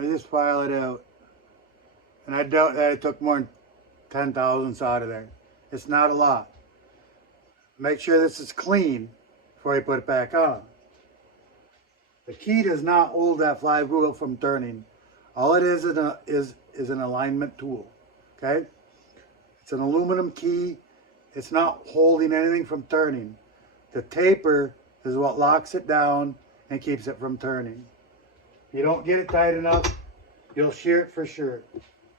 I just file it out. And I doubt that it took more than 10 thousandths out of there. It's not a lot. Make sure this is clean before you put it back on. The key does not hold that flywheel from turning. All it is an alignment tool. Okay? It's an aluminum key. It's not holding anything from turning. The taper is what locks it down and keeps it from turning. If you don't get it tight enough, you'll shear it for sure.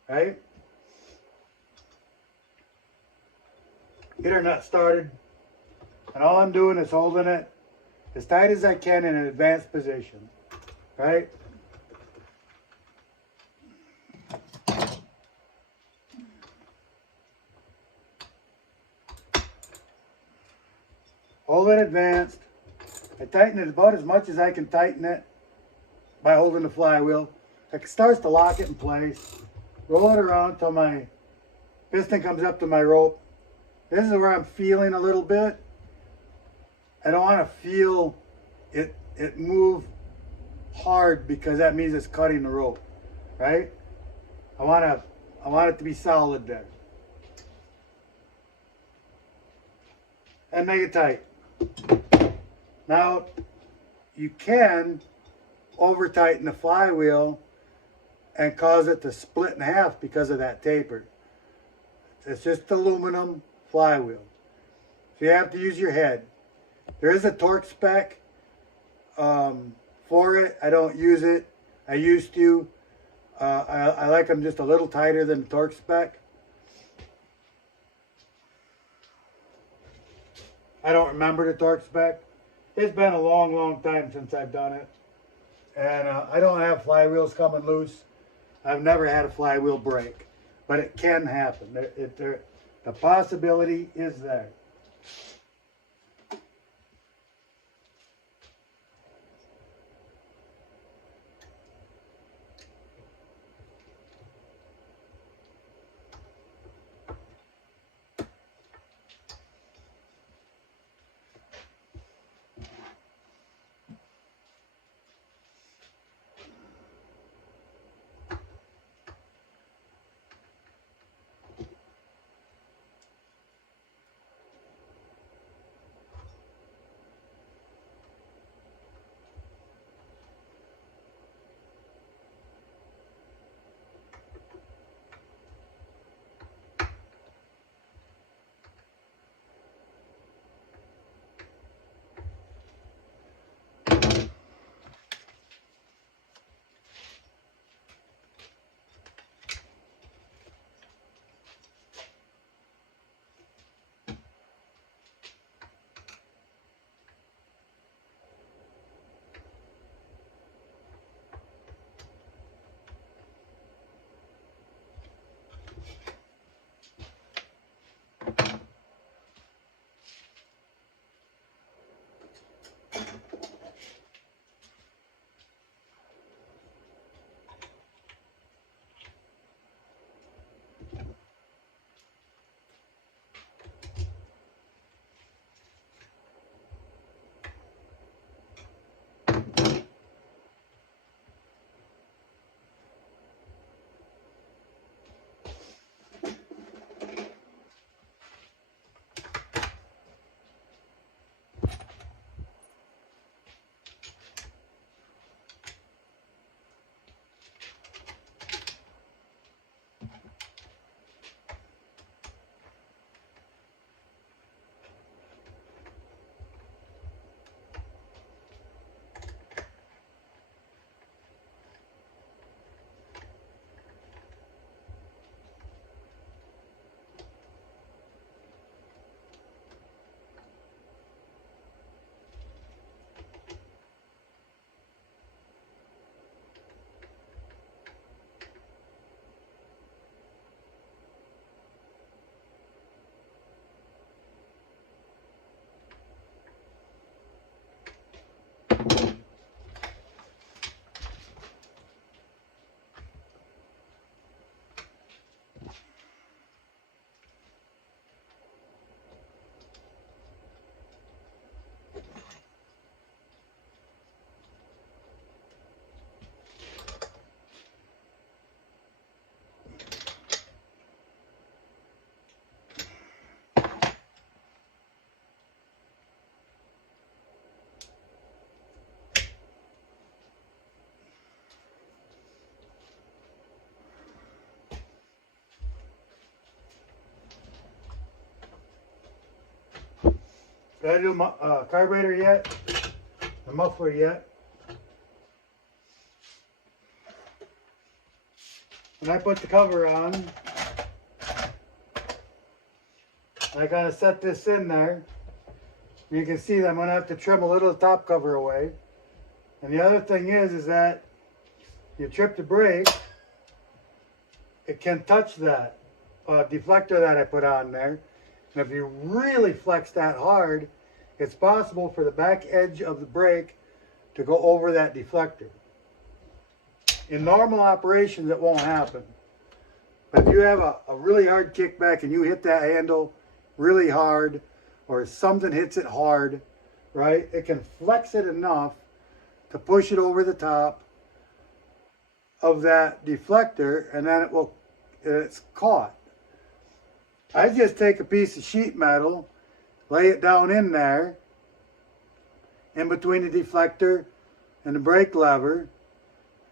Right? Get our nut started. And all I'm doing is holding it as tight as I can in an advanced position. Right? Hold it advanced. I tighten it about as much as I can tighten it by holding the flywheel. It starts to lock it in place. Roll it around till my piston comes up to my rope. This is where I'm feeling a little bit. I don't want to feel it move hard because that means it's cutting the rope, right? I want it to be solid there. And make it tight. Now, you can over tighten the flywheel and cause it to split in half because of that taper. It's just aluminum flywheel. So you have to use your head. There is a torque spec for it. I don't use it. I used to. I like them just a little tighter than the torque spec. I don't remember the torque spec. It's been a long, long time since I've done it. And I don't have flywheels coming loose. I've never had a flywheel break. But it can happen. The possibility is there. Did I do carburetor yet? The muffler yet? When I put the cover on, I gotta set this in there. You can see that I'm gonna have to trim a little of the top cover away. And the other thing is that you trip the brake, it can touch that deflector that I put on there. And if you really flex that hard, it's possible for the back edge of the brake to go over that deflector. In normal operations, it won't happen. But if you have a really hard kickback and you hit that handle really hard, or something hits it hard, right, it can flex it enough to push it over the top of that deflector, and then it's caught. I just take a piece of sheet metal, lay it down in there, in between the deflector and the brake lever,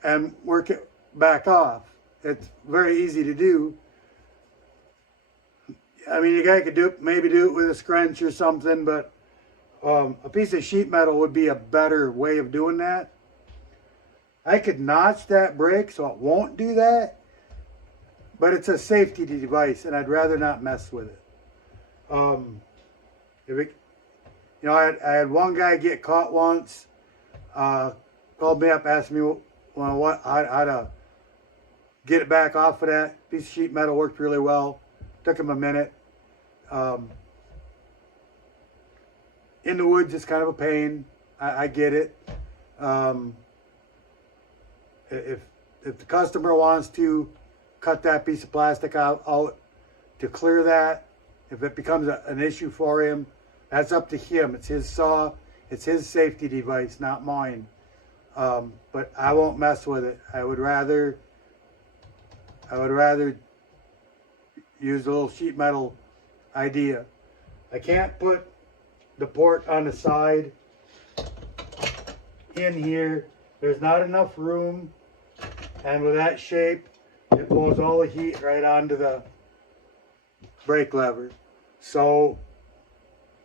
and work it back off. It's very easy to do. I mean, you guys could maybe do it with a scrunch or something, but a piece of sheet metal would be a better way of doing that. I could notch that brake so it won't do that, but it's a safety device, and I'd rather not mess with it. I had one guy get caught once. Called me up, asked me how to get it back off of that piece of sheet metal. Worked really well. Took him a minute. In the woods, it's kind of a pain. I get it. If the customer wants to cut that piece of plastic out to clear that, if it becomes an issue for him, that's up to him. It's his saw. It's his safety device, not mine. But I won't mess with it. I would rather use the little sheet metal idea. I can't put the port on the side in here. There's not enough room, and with that shape, it blows all the heat right onto the brake lever. So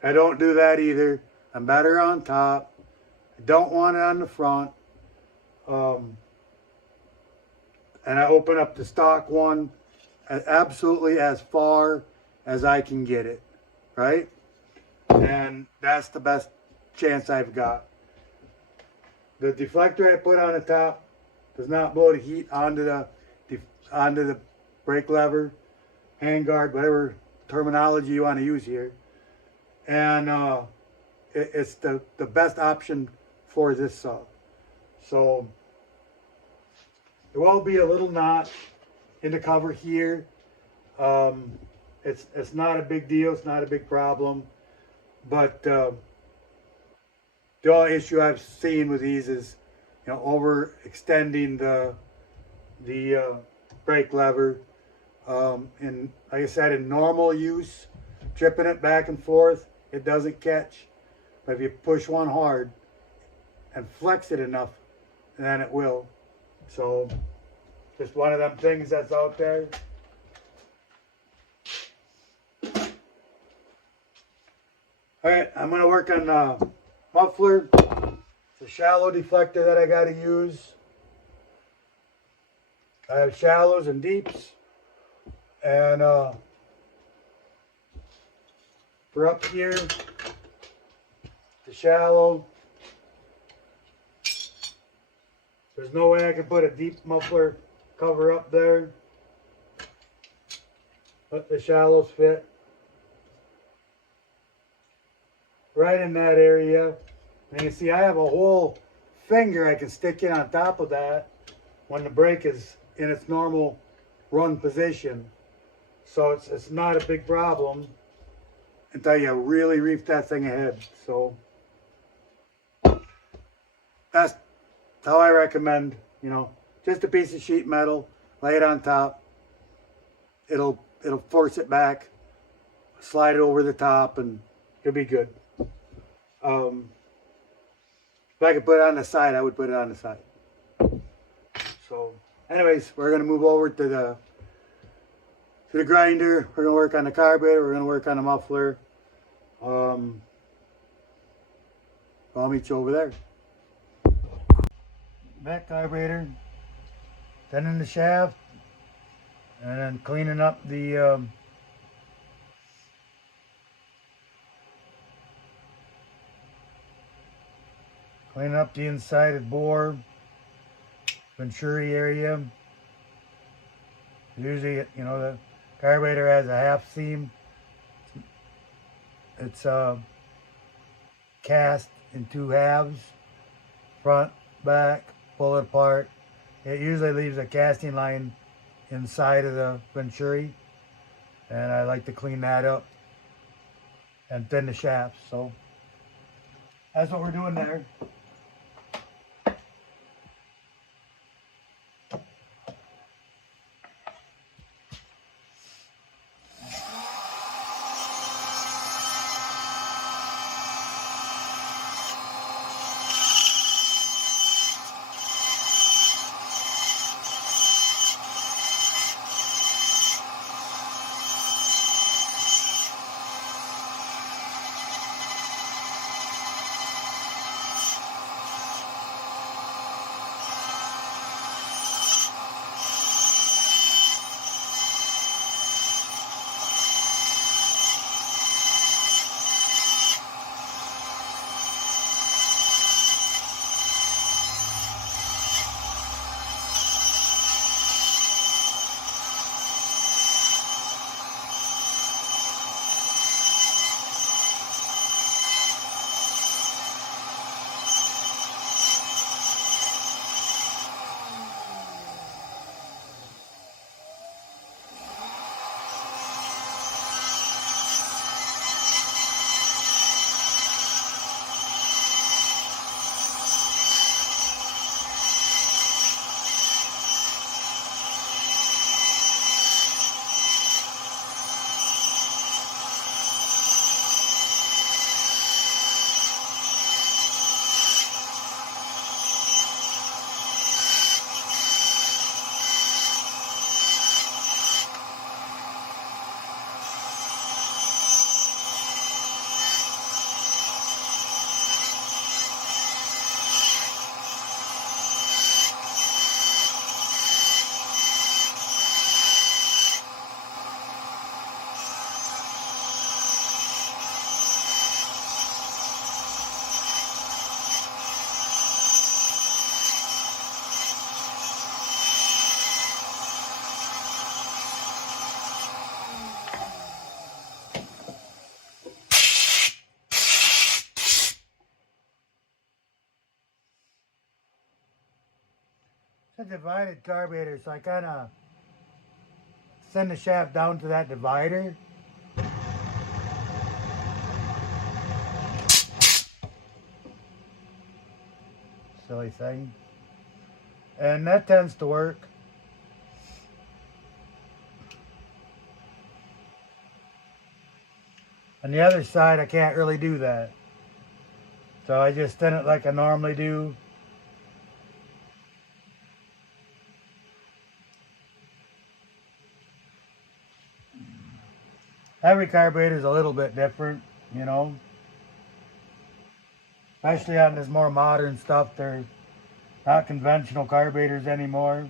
I don't do that either. I'm better on top. I don't want it on the front. And I open up the stock one absolutely as far as I can get it, right? And that's the best chance I've got. The deflector I put on the top does not blow the heat onto the brake lever, handguard, whatever terminology you want to use here. And it's the best option for this saw. So there will be a little notch in the cover here. It's not a big deal. It's not a big problem. But the only issue I've seen with these is, overextending the brake lever. And like I said, in normal use, tripping it back and forth, it doesn't catch. But if you push one hard and flex it enough, then it will. So just one of them things that's out there. All right, I'm going to work on the muffler. It's a shallow deflector that I got to use. I have shallows and deeps. And for up here, the shallow, there's no way I can put a deep muffler cover up there. Let the shallows fit right in that area. And you see I have a whole finger I can stick in on top of that when the brake is in its normal run position. So it's not a big problem until you really reef that thing ahead. So that's how I recommend, just a piece of sheet metal, lay it on top. It'll force it back, slide it over the top, and it'll be good. If I could put it on the side, I would put it on the side. So anyways, we're going to move over to the grinder. We're going to work on the carburetor. We're going to work on the muffler. I'll meet you over there. Back carburetor, thinning the shaft, and then cleaning up the inside of the bore, venturi area. Usually, you know, the carburetor has a half seam. It's cast in two halves, front, back, pull it apart. It usually leaves a casting line inside of the venturi, and I like to clean that up and thin the shafts. So that's what we're doing there. It's a divided carburetor, so I kind of send the shaft down to that divider. Silly thing. And that tends to work. On the other side, I can't really do that. So I just thin it like I normally do. Every carburetor is a little bit different, you know. Especially on this more modern stuff, they're not conventional carburetors anymore.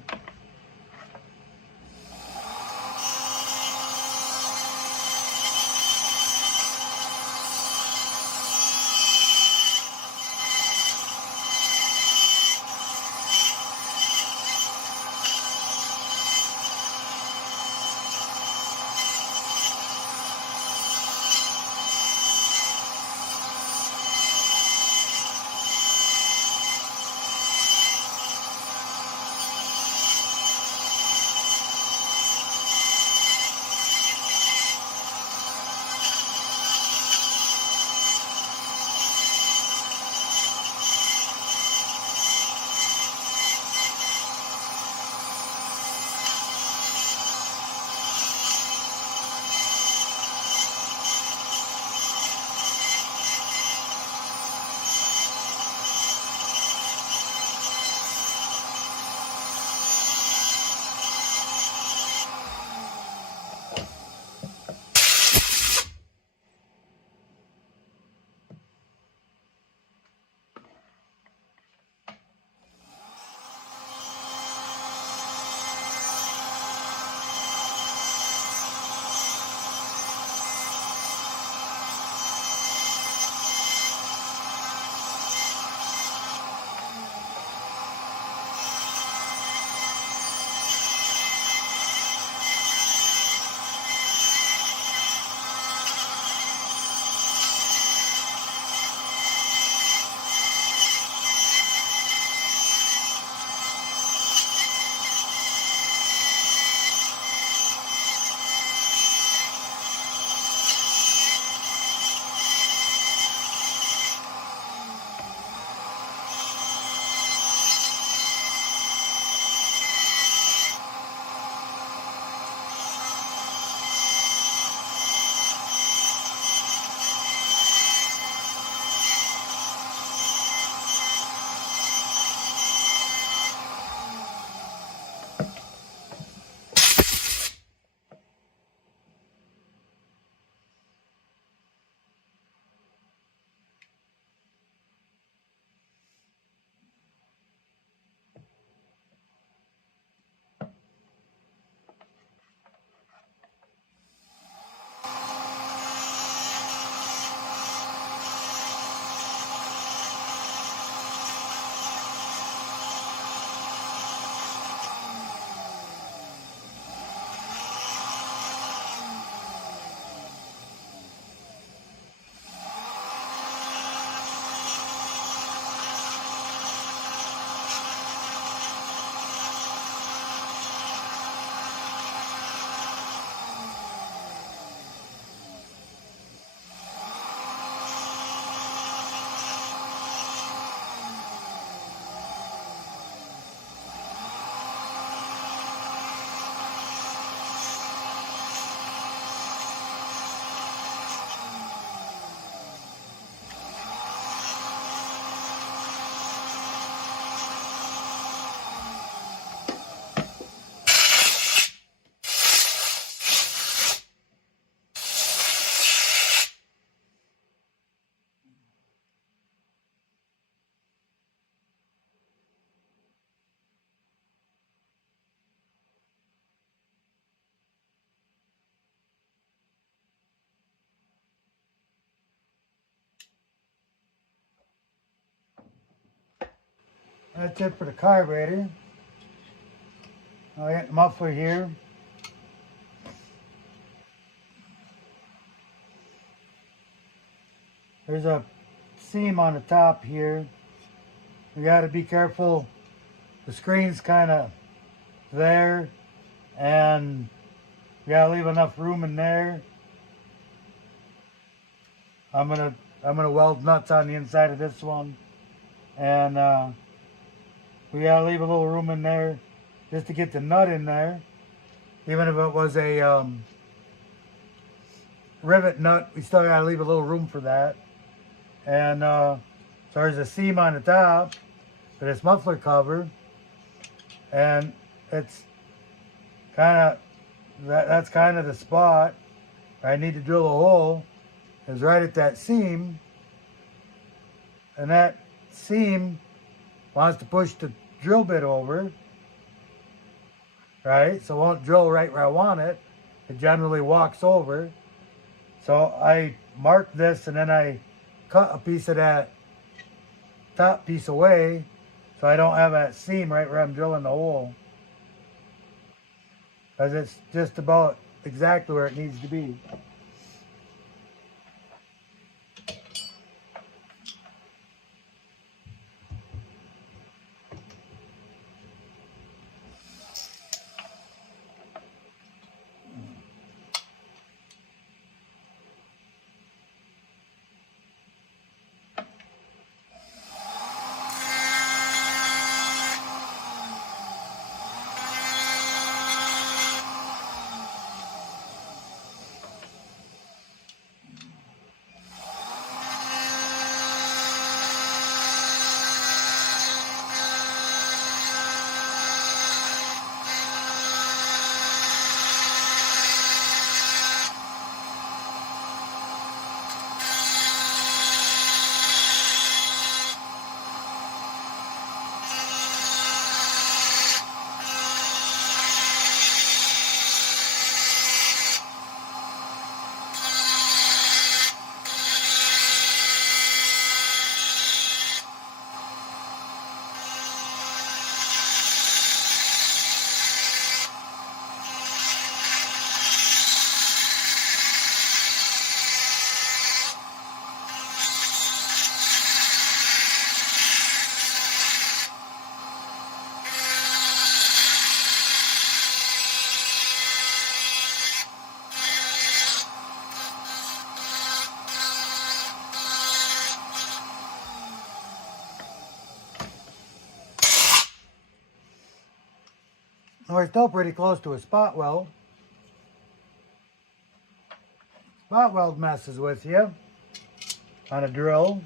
That's it for the carburetor. I'll get the muffler here. There's a seam on the top here. You got to be careful. The screen's kind of there, and you got to leave enough room in there. I'm gonna weld nuts on the inside of this one, and we gotta leave a little room in there just to get the nut in there. Even if it was a rivet nut, we still gotta leave a little room for that. And so there's a seam on the top for this muffler cover, and it's kind of that's kind of the spot where I need to drill a hole. Is right at that seam, and that seam wants to push the drill bit over, right? So it won't drill right where I want it. It generally walks over. So I mark this, and then I cut a piece of that top piece away so I don't have that seam right where I'm drilling the hole, because it's just about exactly where it needs to be. We're still pretty close to a spot weld. Spot weld messes with you on a drill.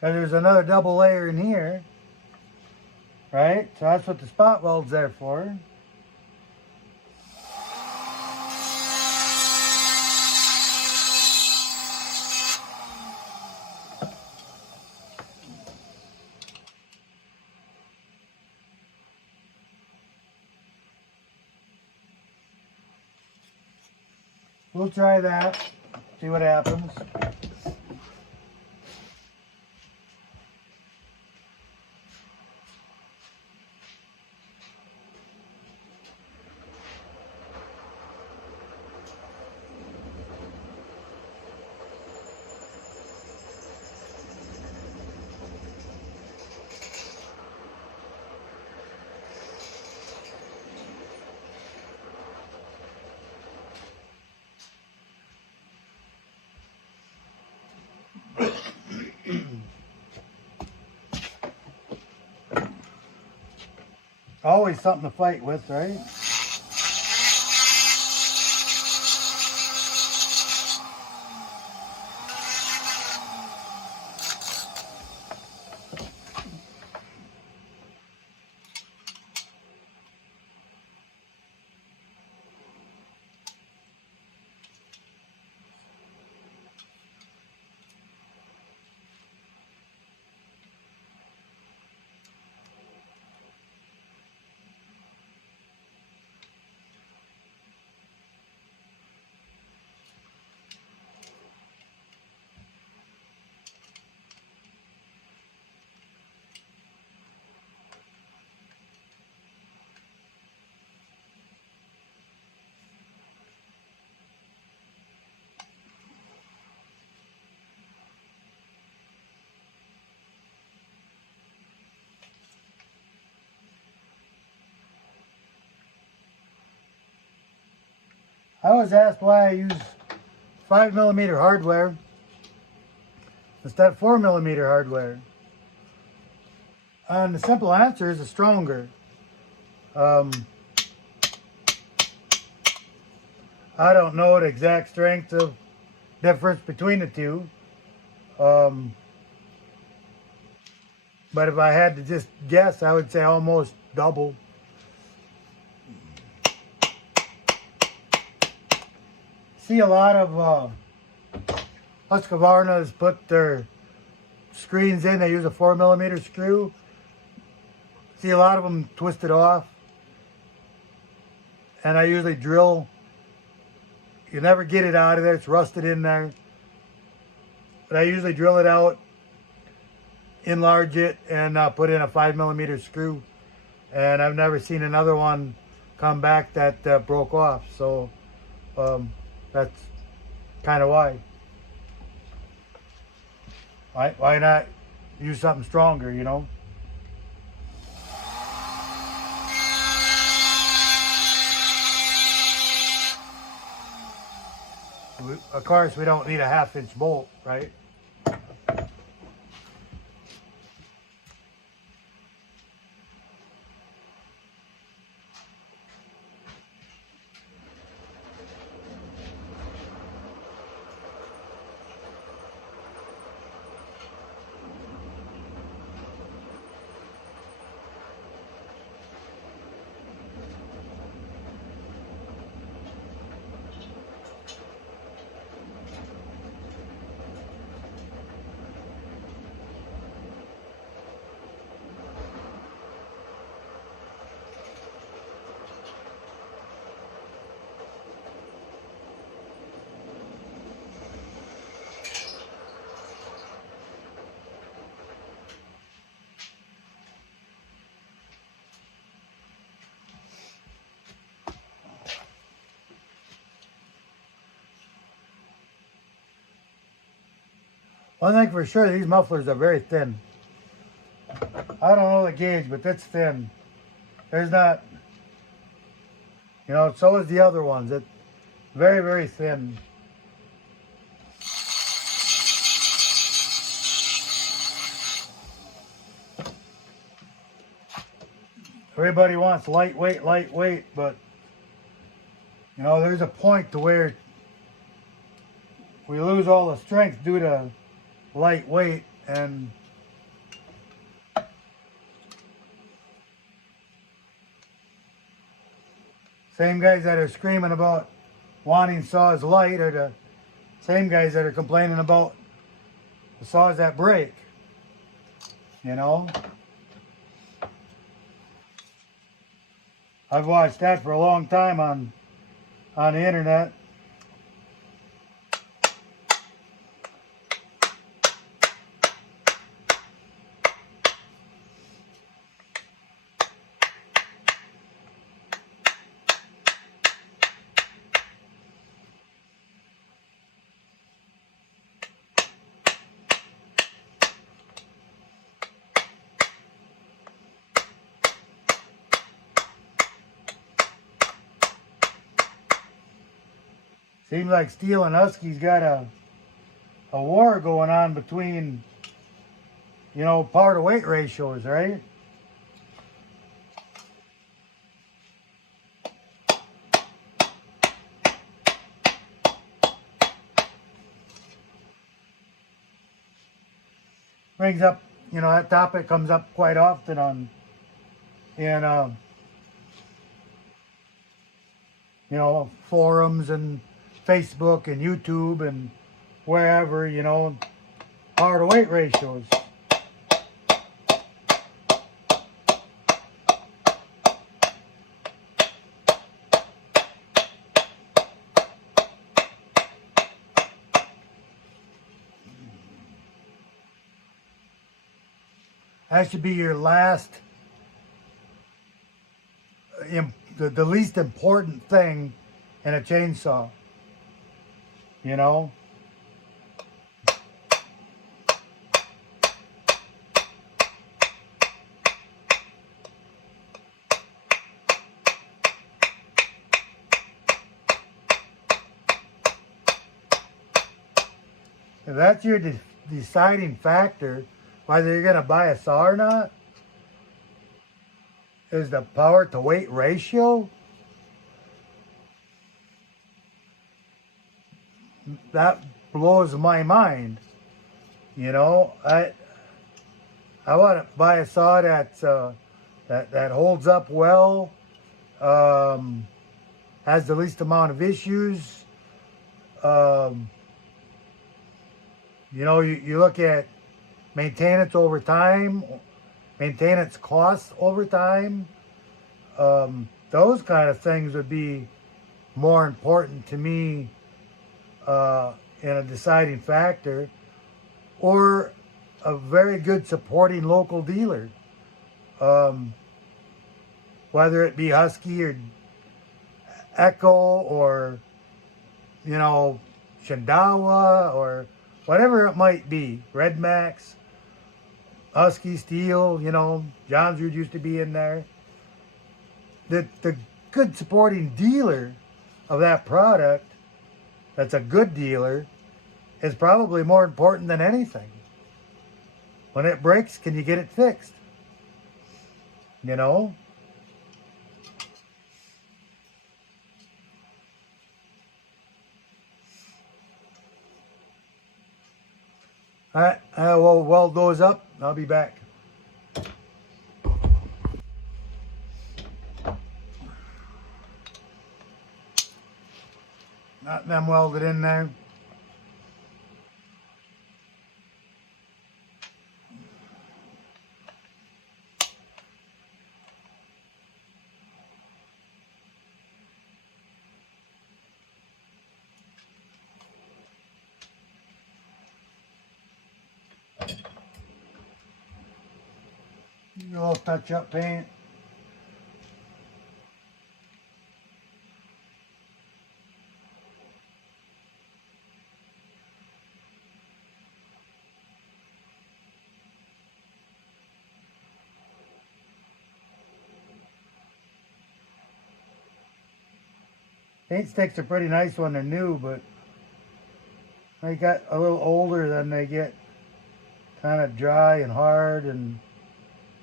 Because there's another double layer in here, right? So that's what the spot weld's there for. We'll try that, see what happens. Always something to fight with, right? I was asked why I use 5mm hardware instead of 4mm hardware. And the simple answer is it's stronger. I don't know the exact strength of difference between the two. But if I had to just guess, I would say almost double. See a lot of Husqvarnas put their screens in. They use a 4mm screw. See a lot of them twisted off. And I usually drill. You never get it out of there. It's rusted in there. But I usually drill it out, enlarge it, and put in a 5mm screw. And I've never seen another one come back that broke off. So that's kind of why. Why not use something stronger, you know? Of course, we don't need a 1/2-inch bolt, right? One thing for sure, these mufflers are very thin. I don't know the gauge, but it's thin. There's not, you know, so is the other ones. It's very, very thin. Everybody wants lightweight, but, you know, there's a point to where we lose all the strength due to lightweight, and same guys that are screaming about wanting saws light are the same guys that are complaining about the saws that break, you know. I've watched that for a long time on the internet. Seems like Stihl and Husky's got a war going on between, you know, power to weight ratios, right? Brings up, you know, that topic comes up quite often in you know, forums and Facebook and YouTube and wherever, you know, power to weight ratios. That should be your last, the least important thing in a chainsaw. You know? if that's your deciding factor, whether you're going to buy a saw or not, is the power to weight ratio. That blows my mind. You know, I want to buy a saw that's that holds up well, has the least amount of issues. You know, you look at maintenance over time, maintenance costs over time. Those kind of things would be more important to me in a deciding factor, or a very good supporting local dealer, whether it be Husky or Echo or, you know, Shindawa or whatever it might be, Red Max, Husky Steel, you know, Johns Root used to be in there. The good supporting dealer of that product, that's a good dealer, is probably more important than anything. When it breaks, can you get it fixed? You know? All right, we'll weld those up. I'll be back. Not them welded in there. A little touch-up paint. Paint sticks are pretty nice when they're new, but they get a little older, then they get kind of dry and hard, and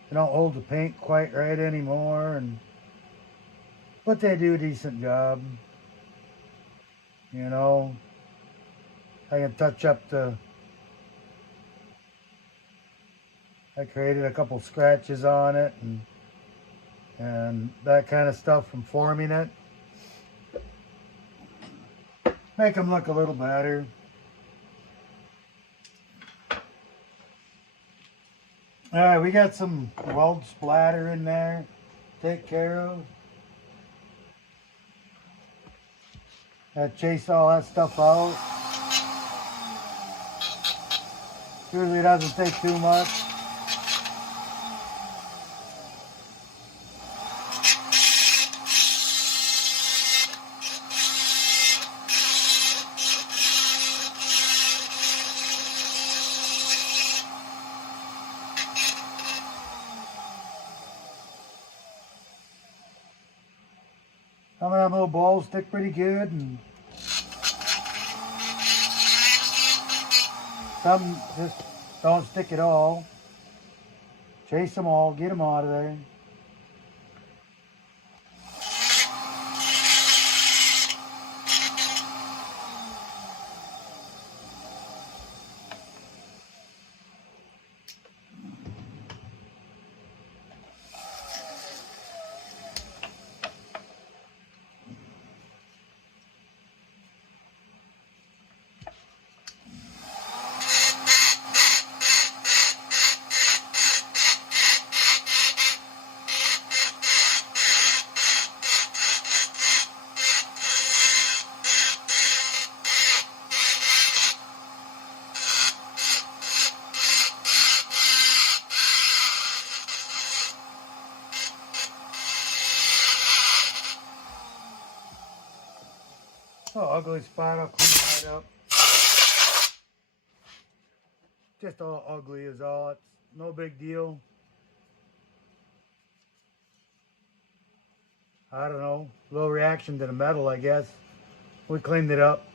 they don't hold the paint quite right anymore. But they do a decent job. You know, I can touch up I created a couple scratches on it and that kind of stuff from forming it. Make them look a little better. All right, we got some weld splatter in there to take care of. Chase all that stuff out. Usually doesn't take too much. Some of them little balls stick pretty good, and some just don't stick at all. Chase them all, get them out of there. Oh, ugly spot, I'll clean that up. Just all ugly is all. It's no big deal. I don't know. Little reaction to the metal, I guess. We cleaned it up.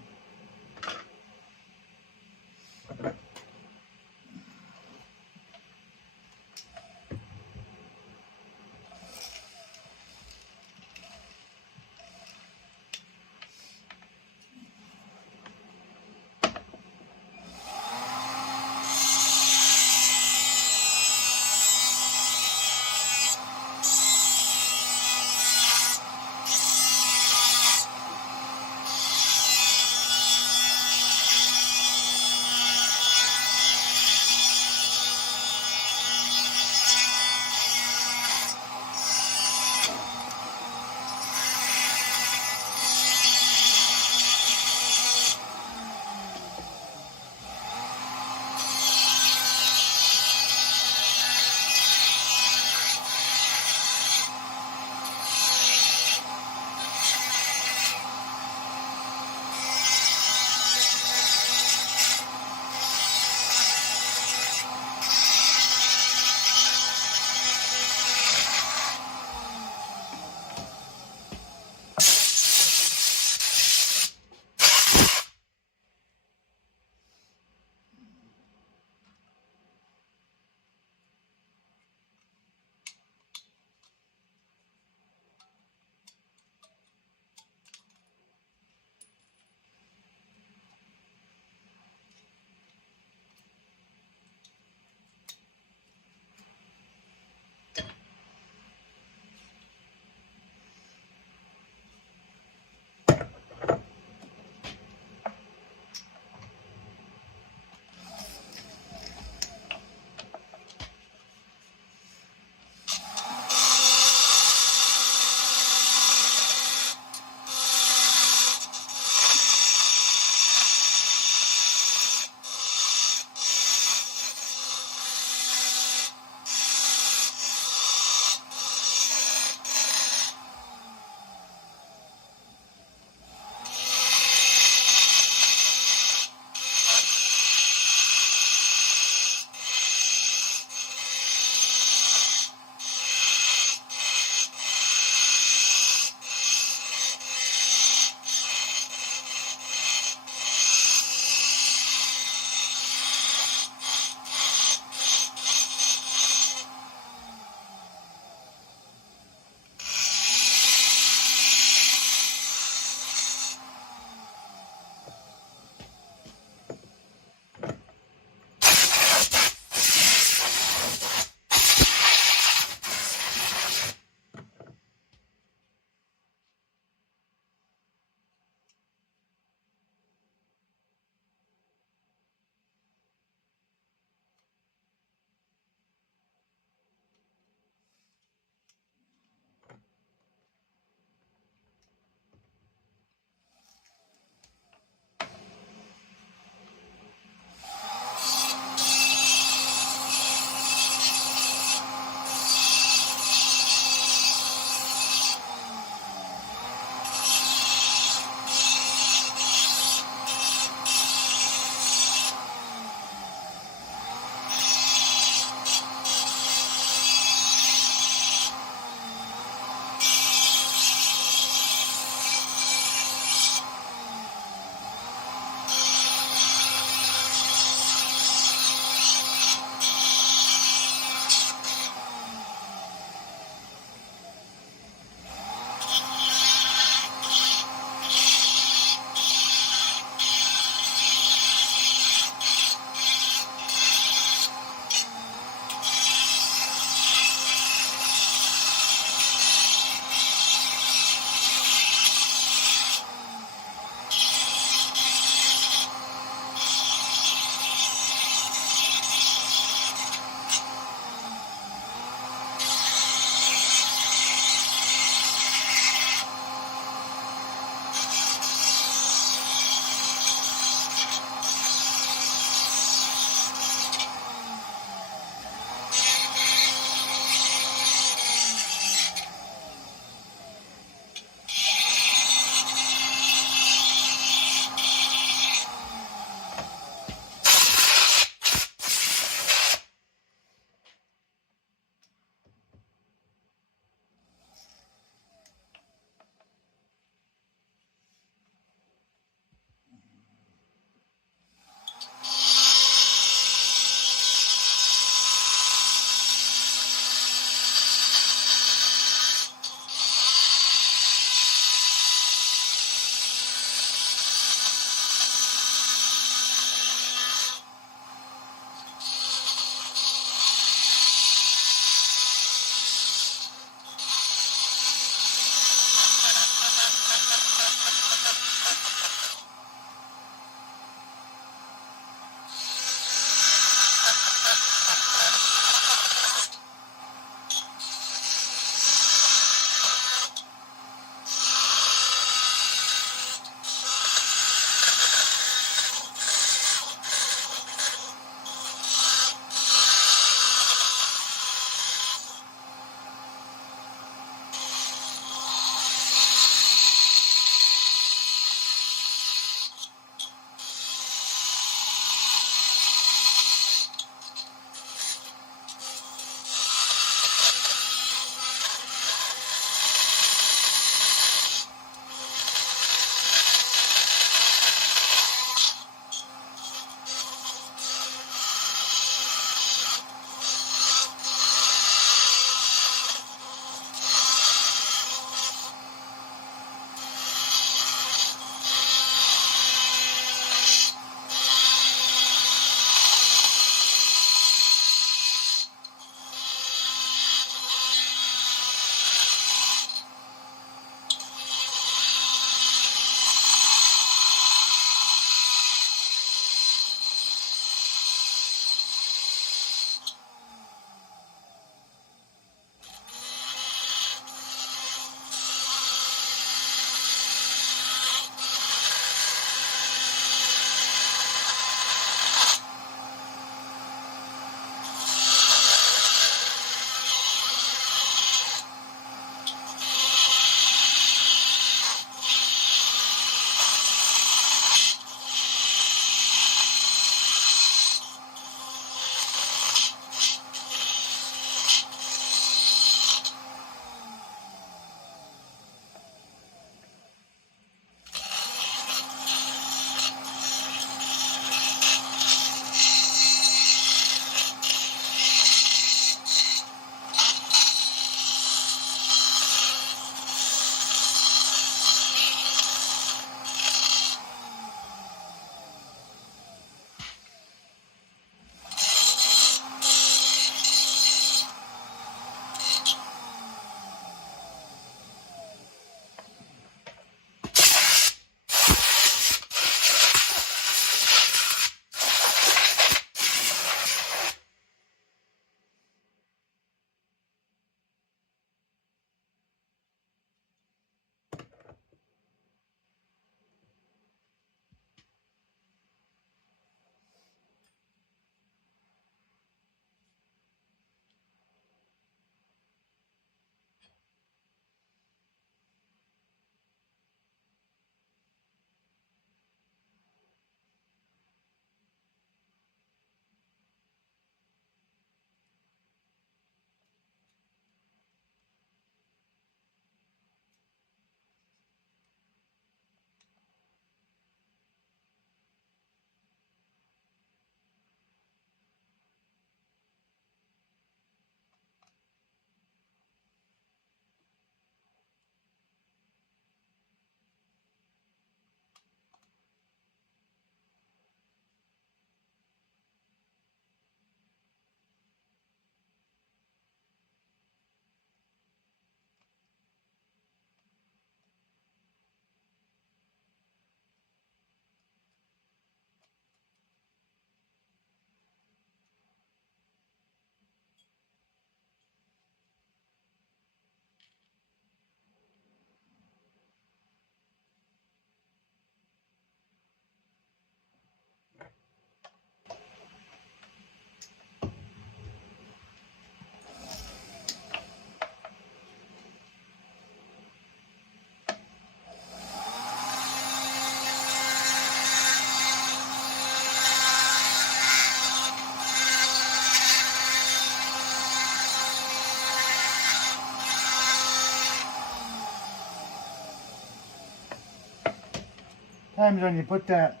Times when you put that,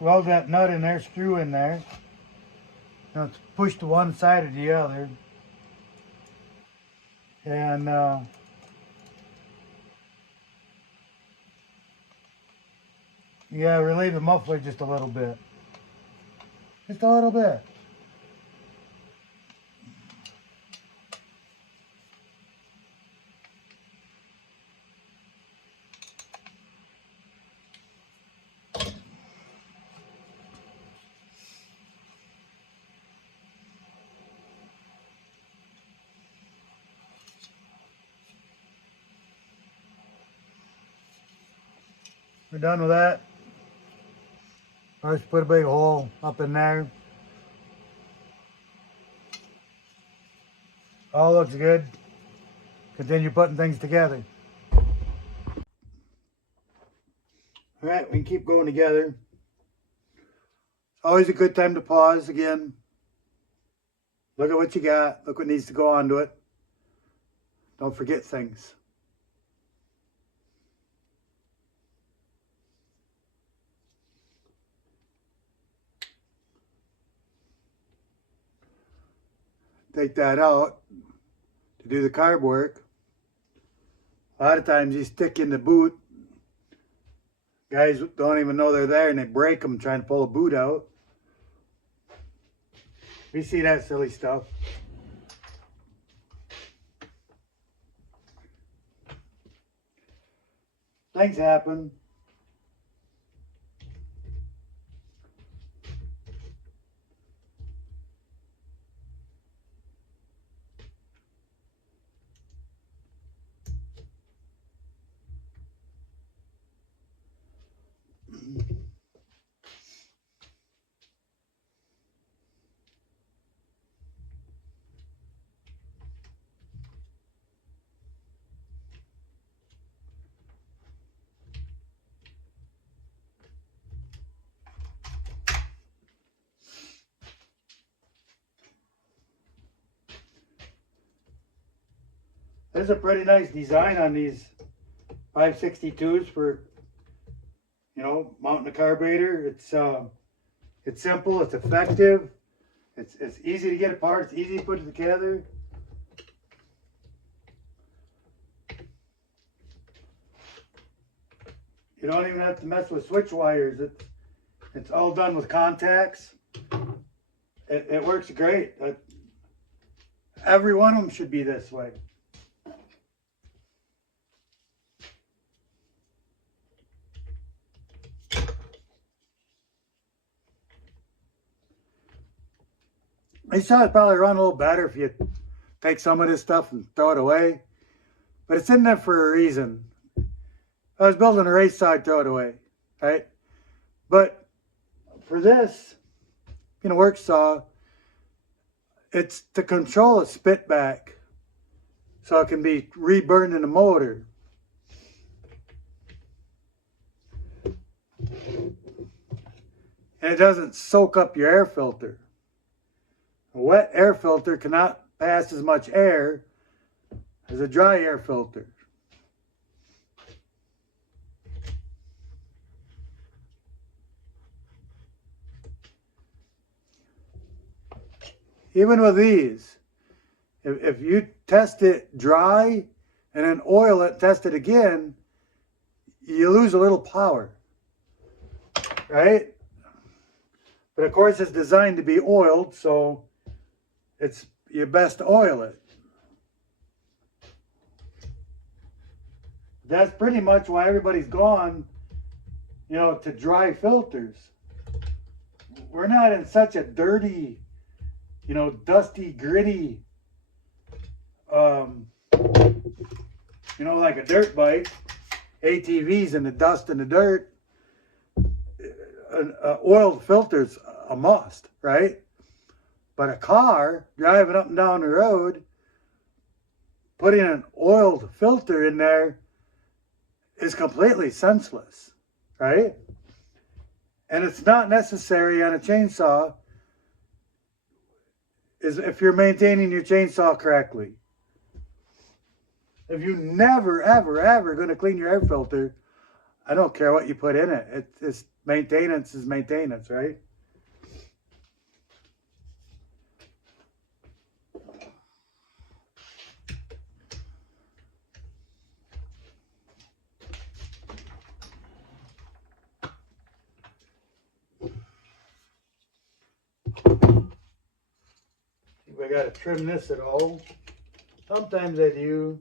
weld that nut in there, screw in there, you know, it's pushed to one side or the other, and yeah, relieve the muffler just a little bit, just a little bit. We're done with that. First, put a big hole up in there. All looks good. Continue putting things together. All right, we can keep going together. Always a good time to pause again. Look at what you got. Look what needs to go onto it. Don't forget things. Take that out to do the carb work. A lot of times you stick in the boot. Guys don't even know they're there and they break them trying to pull a boot out. We see that silly stuff. Things happen. There's a pretty nice design on these 562s for, you know, mounting a carburetor. It's simple, it's effective, it's easy to get apart, it's easy to put it together. You don't even have to mess with switch wires. It's all done with contacts. It works great. Every one of them should be this way. These saws probably run a little better if you take some of this stuff and throw it away. But it's in there for a reason. I was building a race saw, I'd throw it away, right? But for this, you know, work saw, it's to control a spit back so it can be reburned in the motor. And it doesn't soak up your air filter. A wet air filter cannot pass as much air as a dry air filter. Even with these, if you test it dry and then oil it, test it again, you lose a little power, right? But of course it's designed to be oiled, so it's you best to oil it. That's pretty much why everybody's gone, you know, to dry filters. We're not in such a dirty, you know, dusty, gritty, you know, like a dirt bike, ATVs in the dust and the dirt. Oiled filter's a must, right? But a car driving up and down the road, putting an oiled filter in there is completely senseless, right? And it's not necessary on a chainsaw is if you're maintaining your chainsaw correctly. If you never, ever, ever going to clean your air filter, I don't care what you put in it. It's maintenance is maintenance, right? I got to trim this at all. Sometimes I do.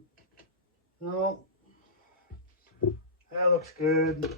No, that looks good.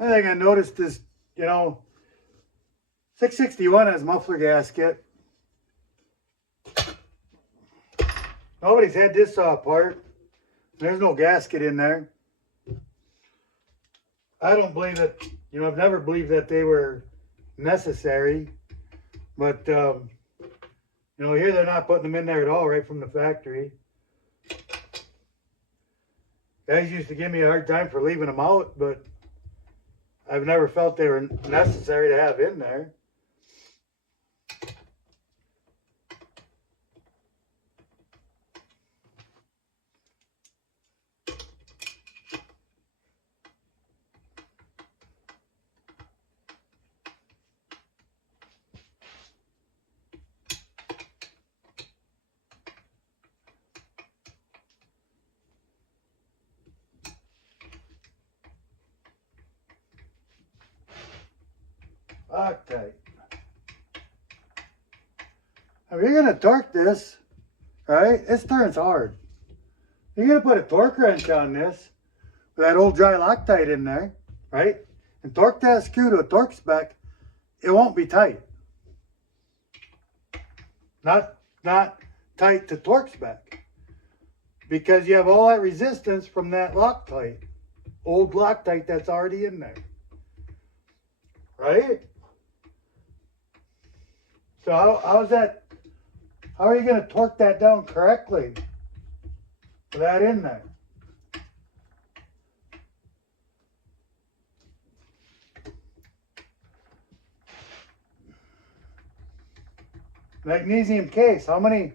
I think I noticed this, 661 has muffler gasket. Nobody's had this saw apart. There's no gasket in there. I don't believe that, I've never believed that they were necessary. But, here they're not putting them in there at all right from the factory. Guys used to give me a hard time for leaving them out, but I've never felt they were necessary to have in there. Loctite. If you're going to torque this, right, this turns hard. You're going to put a torque wrench on this with that old dry Loctite in there, right, and torque that screw to a torque spec, it won't be tight. Not tight to torque spec. Because you have all that resistance from that Loctite. Old Loctite that's already in there. Right? So how's that? How are you going to torque that down correctly with that in there? Magnesium case. How many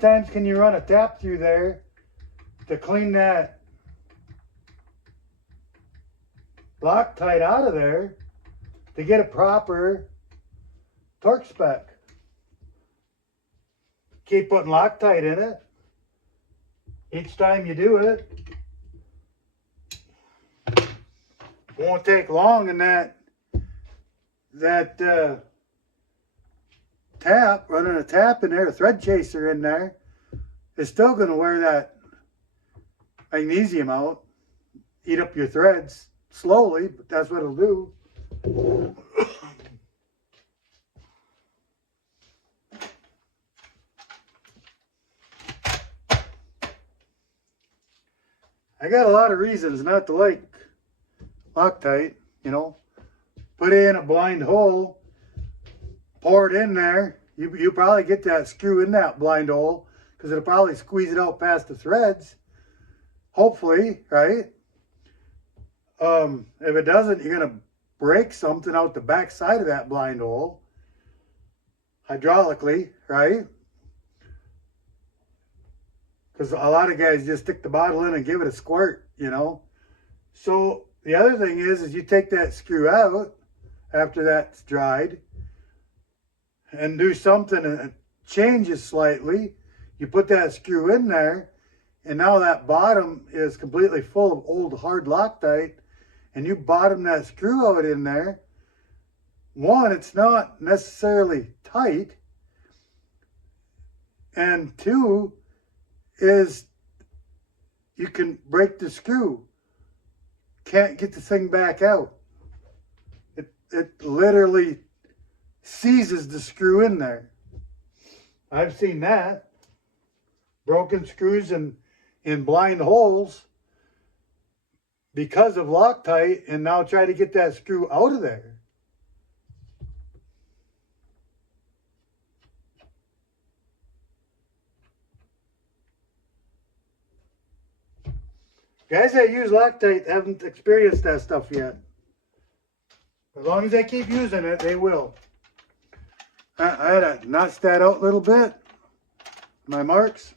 times can you run a tap through there to clean that Loctite out of there to get a proper torque spec? Keep putting Loctite in it each time you do it. Won't take long, and that tap, running a tap in there, a thread chaser in there, is still going to wear that magnesium out, eat up your threads slowly, but that's what it'll do. I got a lot of reasons not to like Loctite, Put it in a blind hole, pour it in there, You probably get that screw in that blind hole because it'll probably squeeze it out past the threads. Hopefully, right? If it doesn't, you're going to break something out the back side of that blind hole hydraulically, right? Because a lot of guys just stick the bottle in and give it a squirt, you know. So the other thing is you take that screw out after that's dried and do something and it changes slightly. You put that screw in there and now that bottom is completely full of old hard Loctite and you bottom that screw out in there. One, it's not necessarily tight. And two is you can break the screw. Can't get the thing back out. It literally seizes the screw in there. I've seen that. Broken screws in blind holes because of Loctite, and now try to get that screw out of there. Guys that use Loctite haven't experienced that stuff yet. As long as they keep using it, they will. I had to notch that out a little bit. My marks.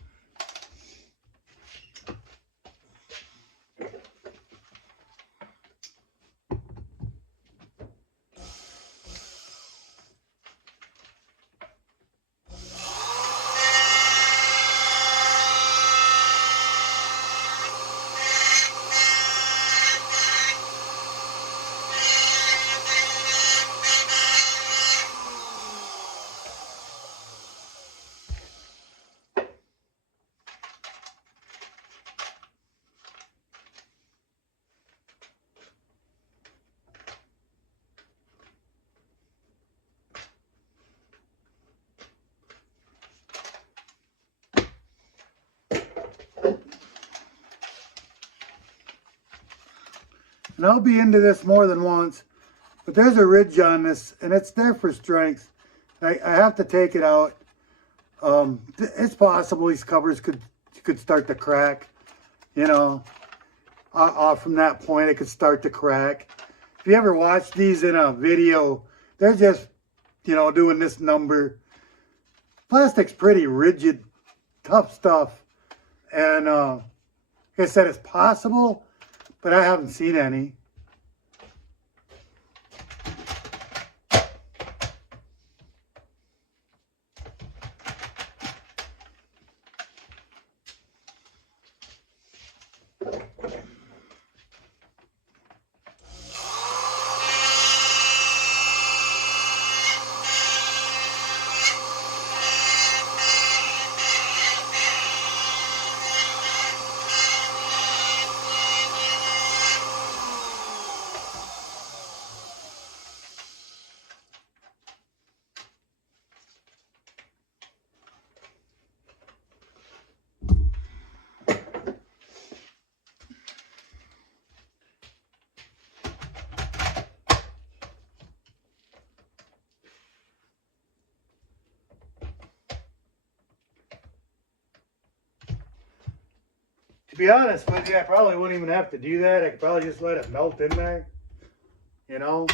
And I'll be into this more than once, but there's a ridge on this, and it's there for strength. I have to take it out. It's possible these covers could start to crack, you know. Off from that point, it could start to crack. If you ever watch these in a video, they're just, you know, doing this number. Plastic's pretty rigid, tough stuff. And like I said, it's possible, but I haven't seen any. To be honest with you, I probably wouldn't even have to do that. I could probably just let it melt in there, you know.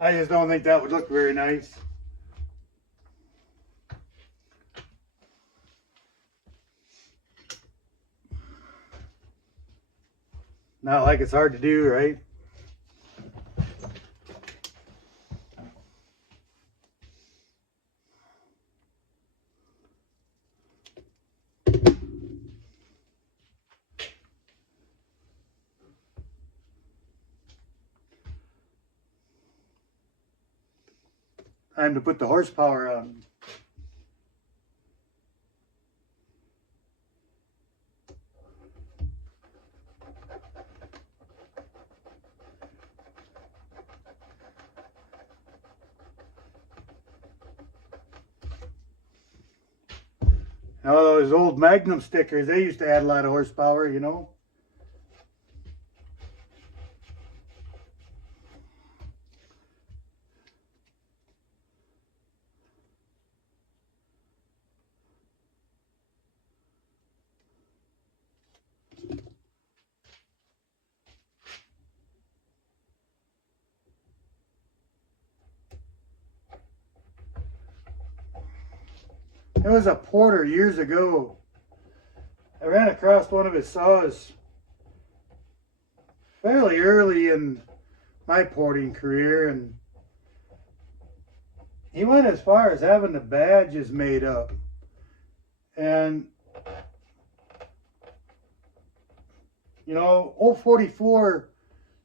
I just don't think that would look very nice. Not like it's hard to do, right? Time to put the horsepower on. Now those old Magnum stickers, they used to add a lot of horsepower, you know. There was a porter years ago. I ran across one of his saws fairly early in my porting career, and he went as far as having the badges made up. And, you know, 044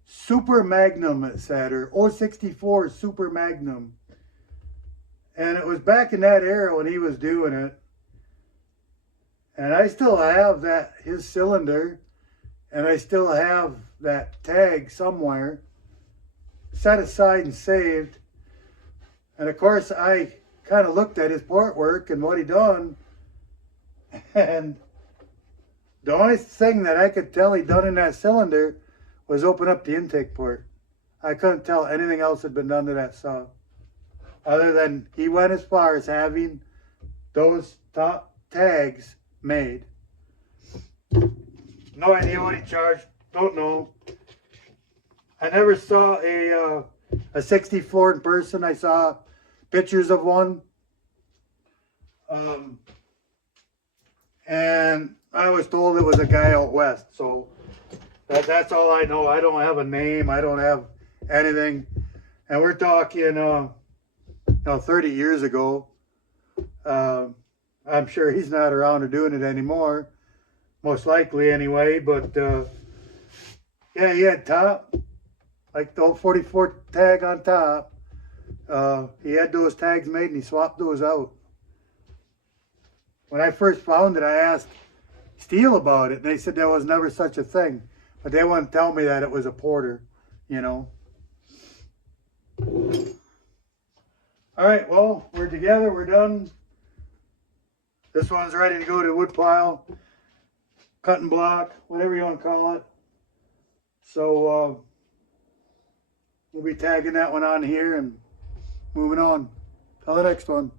Super Magnum, it said, or 064 Super Magnum. And it was back in that era when he was doing it. And I still have that, his cylinder, and I still have that tag somewhere set aside and saved. And of course, I kind of looked at his port work and what he done. And the only thing that I could tell he done in that cylinder was open up the intake port. I couldn't tell anything else had been done to that saw, other than he went as far as having those top tags made. No idea what he charged. Don't know. I never saw a 64 in person. I saw pictures of one. And I was told it was a guy out west. So that's all I know. I don't have a name. I don't have anything. And we're talking 30 years ago. I'm sure he's not around or doing it anymore, most likely anyway. But yeah, he had top, like the old 44 tag on top. He had those tags made and he swapped those out. When I first found it, I asked Steel about it, and they said there was never such a thing. But they wouldn't tell me that it was a porter, you know. All right, well, we're together, we're done. This one's ready to go to wood pile, cutting block, whatever you want to call it. So we'll be tagging that one on here and moving on. Till the next one.